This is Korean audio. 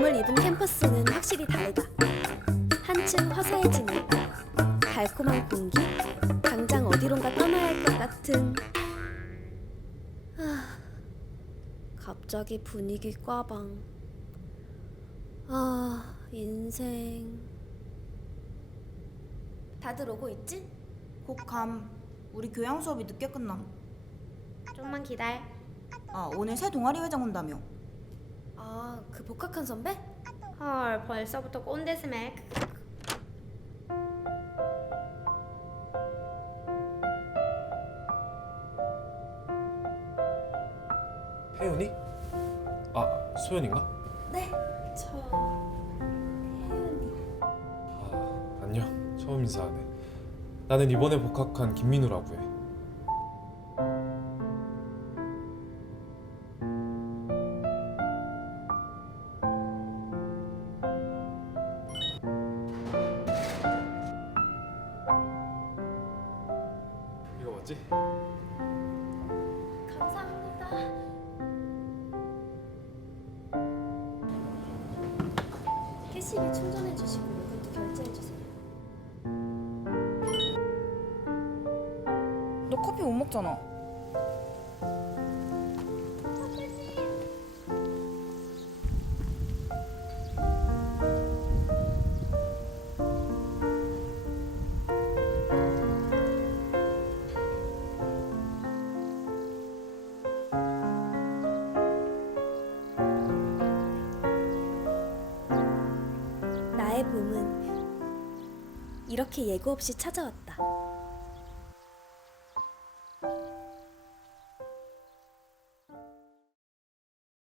걸 입은 캠퍼스는 확실히 다르다. 한층 화사해지네. 달콤한 공기, 당장 어디론가 떠나야 할 것 같은. 아, 갑자기 분위기 꽈방. 아, 인생. 다들 오고 있지? 곧 감. 우리 교양 수업이 늦게 끝남. 좀만 기다려. 아 오늘 새 동아리 회장 온다며. 아, 그 복학한 선배? 헐 벌써부터 꼰대 스맥 혜연이? 아 소연인가? 네, 저 혜연이. 아 안녕 처음 인사하네 나는 이번에 복학한 김민우라고 해 거 맞지? 감사합니다. 캐시기 충전해 주시고 이것도 결제해 주세요. 너 커피 못 먹잖아. 나의 봄은 이렇게 예고 없이 찾아왔다.